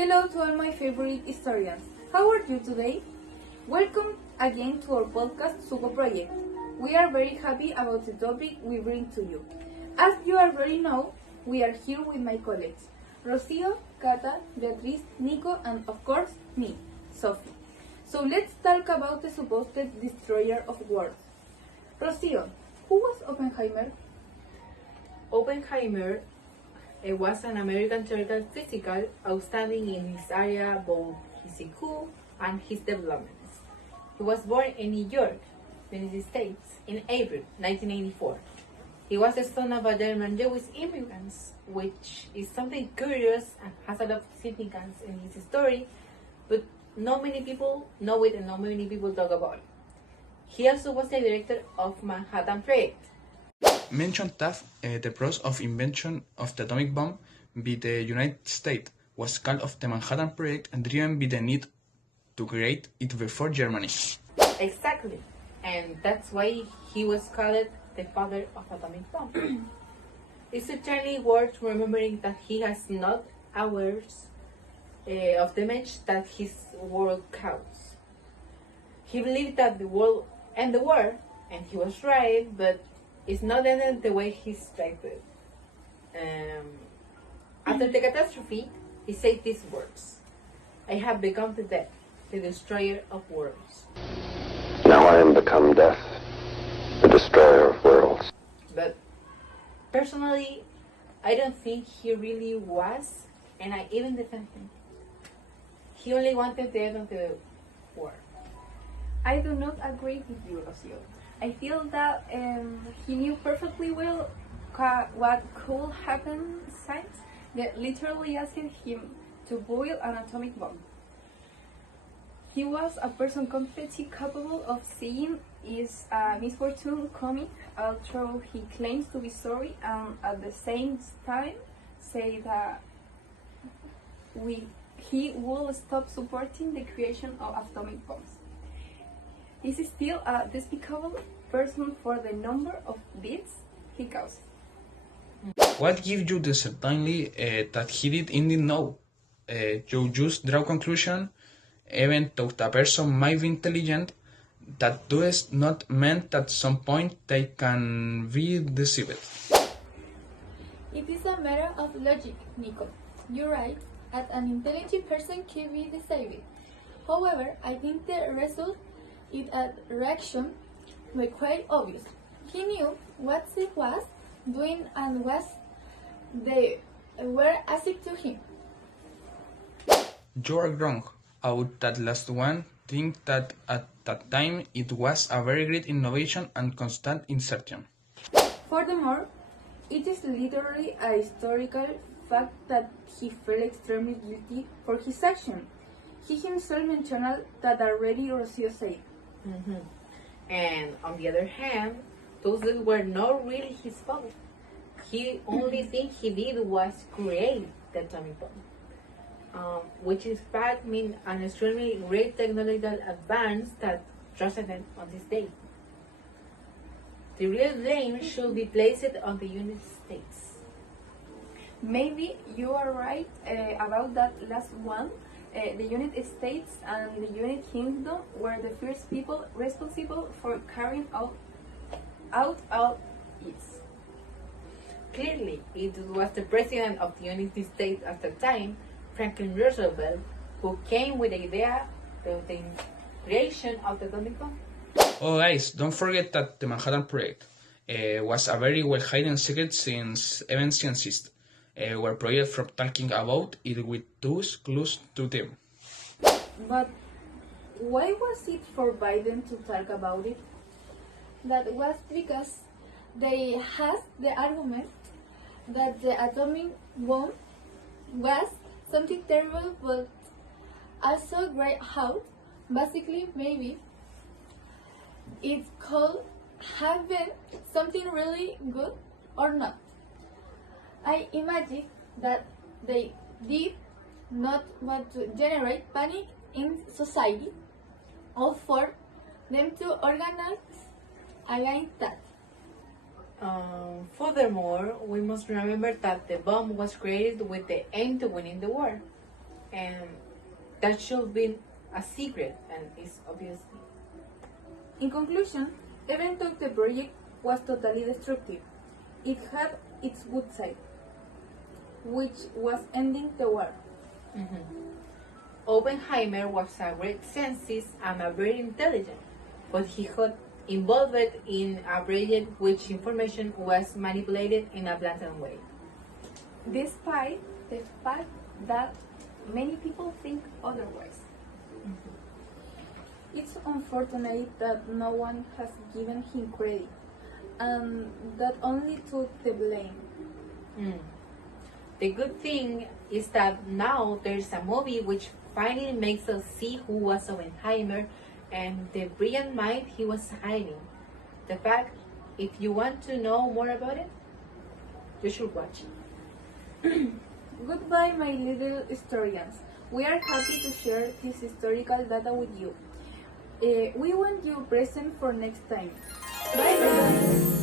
Hello to all my favorite historians. How are you today? Welcome again to our podcast Sugo Project. We are very happy about the topic we bring to you. As you already know, we are here with my colleagues, Rocio, Cata, Beatriz, Nico, and of course, me, Sophie. So let's talk about the supposed destroyer of worlds. Rocio, who was Oppenheimer? Oppenheimer was an American theoretical physicist outstanding in his area, both his IQ and his developments. He was born in New York, United States, in April 1984. He was the son of a German Jewish immigrants, which is something curious and has a lot of significance in his story, but not many people know it and not many people talk about it. He also was the director of Manhattan Project. Mentioned that the process of invention of the atomic bomb by the United States was called of the Manhattan Project and driven by the need to create it before Germany. Exactly, and that's why he was called the father of atomic bomb. It's certainly worth remembering that he has not hours of damage that his world caused. He believed that the world end the war, and he was right, but it's not ended the way he expected. After the catastrophe, he said these words: "I have become the death, the destroyer of worlds." Now I am become death, the destroyer of worlds. But personally, I don't think he really was, and I even defend him. He only wanted the end of the war. I do not agree with you, Rocio. I feel that he knew perfectly well what could happen since they literally asked him to boil an atomic bomb. He was a person completely capable of seeing his misfortune coming, although he claims to be sorry and at the same time say that he will stop supporting the creation of atomic bombs. Is still a despicable person for the number of deaths he caused. What gives you the certainty that he did indeed know? You just draw conclusion, even though a person might be intelligent, that does not mean that at some point they can be deceived. It is a matter of logic, Nico. You're right, an intelligent person can be deceived. However, I think the result is a reaction were quite obvious. He knew what he was doing and what they were asked to him. You are wrong about that last one. Think that at that time it was a very great innovation and constant insertion. Furthermore, it is literally a historical fact that he felt extremely guilty for his action. He himself mentioned that already Rocio said. Mm-hmm. And on the other hand, those were not really his fault. The only thing he did was create the atomic bomb, which in fact means an extremely great technological advance that transcended on this day. The real blame should be placed on the United States. Maybe you are right about that last one. The United States and the United Kingdom were the first people responsible for carrying out all this. Clearly, it was the president of the United States at the time, Franklin Roosevelt, who came with the idea of the creation of the atomic bomb. Oh guys, don't forget that the Manhattan Project was a very well hidden secret since even scientists were projected from talking about it with those close to them. But why was it forbidden to talk about it? That was because they had the argument that the atomic bomb was something terrible but also great out. Basically, maybe it could have been something really good or not. I imagine that they did not want to generate panic in society or for them to organize against that. Furthermore, we must remember that the bomb was created with the aim to winning the war. and that should be a secret, and it's obviously. In conclusion, even though the project was totally destructive, it had its good side, which was ending the war. Oppenheimer was a great scientist and a very intelligent, but he got involved in a project which information was manipulated in a blatant way. Despite the fact that many people think otherwise. It's unfortunate that no one has given him credit, and that only took the blame. The good thing is that now there's a movie which finally makes us see who was Oppenheimer and the brilliant mind he was hiding. The fact, if you want to know more about it, you should watch it. Goodbye, my little historians. We are happy to share this historical data with you. We want you present for next time. Bye, everyone.